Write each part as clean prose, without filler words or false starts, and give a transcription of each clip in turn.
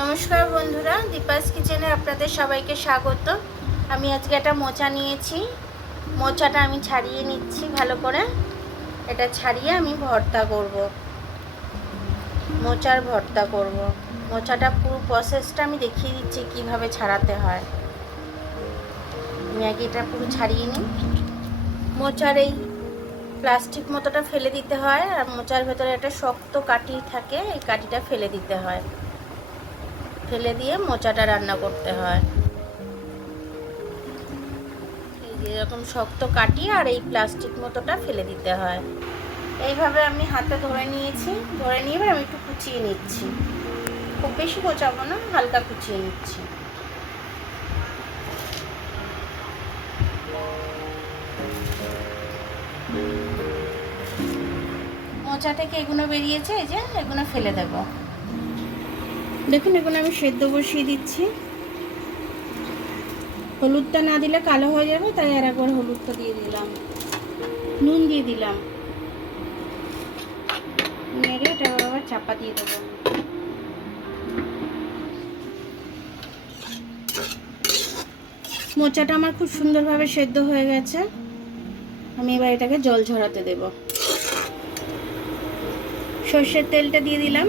নমস্কার বন্ধুরা, দীপাস কিচেনে আপনাদের সবাইকে স্বাগত। আমি আজকে একটা মোচা নিয়েছি। মোচাটা আমি ছাড়িয়ে নিচ্ছি ভালো করে। এটা ছাড়িয়ে আমি ভর্তা করব, মোচার ভর্তা করব। মোচাটা পুরো প্রসেসটা আমি দেখিয়ে দিচ্ছি কিভাবে ছাড়াতে হয়। আমি আগে এটা পুরো ছাড়িয়ে নিই। মোচার এই প্লাস্টিক মতোটা ফেলে দিতে হয়, আর মোচার ভেতরে একটা শক্ত কাঠি থাকে, এই কাঠিটা ফেলে দিতে হয়। ফেলে দিয়ে মোচাটা রান্না করতে হয়। এই যে এরকম শক্ত কাটি আর এই প্লাস্টিক মতোটা ফেলে দিতে হয়। এইভাবে আমি হাতে ধরে নিয়েছি, ধরে নিয়ে এবার আমি একটু কুচিয়ে নিচ্ছি। খুব বেশি কোচাবো না, হালকা কুচিয়ে নিচ্ছি। মোচা থেকে এগুলো বেরিয়েছে, এই যে এগুলো ফেলে দেব। দেখুন এগুলো আমি সেদ্ধ বসিয়ে দিচ্ছি। হলুদটা না দিলে কালো হয়ে যাবে, তাই আর একবার হলুদটা দিয়ে দিলাম, নুন দিয়ে দিলাম। নেড়ে এটা আবার চাপা দিয়ে দেবো। মোচাটা আমার খুব সুন্দরভাবে সেদ্ধ হয়ে গেছে। আমি এবার এটাকে জল ঝরাতে দেব। সর্ষের তেলটা দিয়ে দিলাম।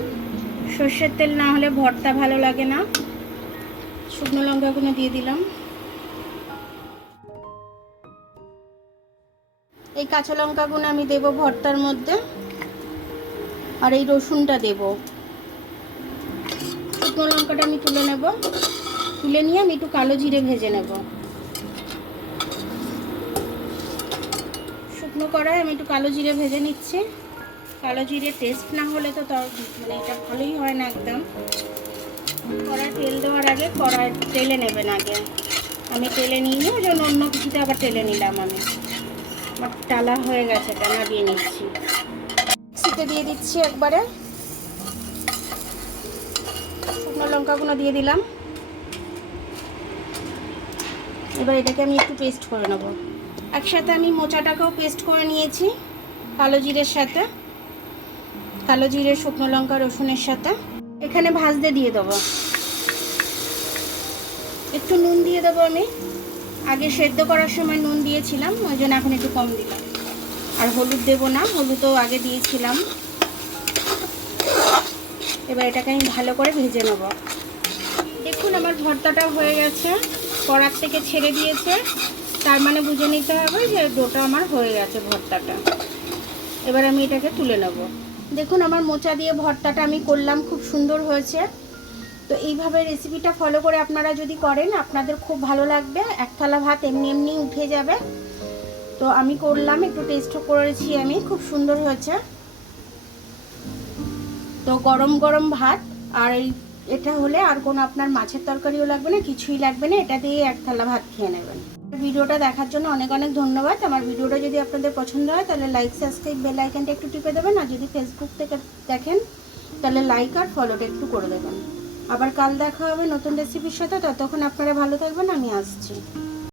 সর্ষের তেল না হলে ভর্তা ভালো লাগে না। শুকনো লঙ্কাগুলো দিয়ে দিলাম। এই কাঁচা লঙ্কাগুলো আমি দেব ভর্তার মধ্যে, আর এই রসুনটা দেব। শুকনো লঙ্কাটা আমি তুলে নেব, তুলে নিয়ে আমি একটু কালো জিরে ভেজে নেব। শুকনো কড়াই আমি একটু কালো জিরে ভেজে নিচ্ছি। কালো জিরে টেস্ট না হলে তো মানে এটা ভালোই হয় না একদম। কড়াই তেল দেওয়ার আগে কড়াই তেলে নেবেন আগে। আমি তেলে নিয়ে ওই জন্য অন্য কিছুতে আবার তেলে নিলাম। আমি আমার টালা হয়ে গেছে, টানা দিয়ে নিচ্ছি। মিক্সিতে দিয়ে দিচ্ছি একবারে। শুকনো লঙ্কাগুলো দিয়ে দিলাম। এবার এটাকে আমি একটু পেস্ট করে নেব। একসাথে আমি মোচাটাকেও পেস্ট করে নিয়েছি, কালো জিরের সাথে, কালো জিরে, শুকনো লঙ্কা, রসুনের সাথে। এখানে ভাজতে দিয়ে দেবো। একটু নুন দিয়ে দেবো। আমি আগে সেদ্ধ করার সময় নুন দিয়েছিলাম, ওই জন্য এখন একটু কম দিলাম। আর হলুদ দেবো না, হলুদও আগে দিয়েছিলাম। এবার এটাকে আমি ভালো করে ভেজে নেব। দেখুন আমার ভর্তাটা হয়ে গেছে, কড়ার থেকে ছেড়ে দিয়েছে, তার মানে বুঝে নিতে হবে যে ডোটা আমার হয়ে গেছে ভর্তাটা। এবার আমি এটাকে তুলে নেব। দেখুন আমার মোচা দিয়ে ভর্তাটা আমি করলাম, খুব সুন্দর হয়েছে। তো এইভাবে রেসিপিটা ফলো করে আপনারা যদি করেন আপনাদের খুব ভালো লাগবে। এক থালা ভাত এমনি এমনি উঠে যাবে। তো আমি করলাম, একটু টেস্টও করেছি আমি, খুব সুন্দর হয়েছে। তো গরম গরম ভাত আর এটা হলে আর কোনো আপনার মাছের তরকারিও লাগবে না, কিছুই লাগবে না, এটা দিয়ে এক থালা ভাত খেয়ে নেবেন। ভিডিওটা দেখার জন্য অনেক অনেক ধন্যবাদ। আমার ভিডিওটা যদি আপনাদের পছন্দ হয় তাহলে লাইক, সাবস্ক্রাইব, বেল আইকনটা একটু টিপে দেবেন। আর যদি ফেসবুক থেকে দেখেন তাহলে লাইক আর ফলোটা একটু করে দেবেন। আবার কাল দেখা হবে নতুন রেসিপির সাথে। ততক্ষণ আপনারা ভালো থাকবেন, আমি আসছি।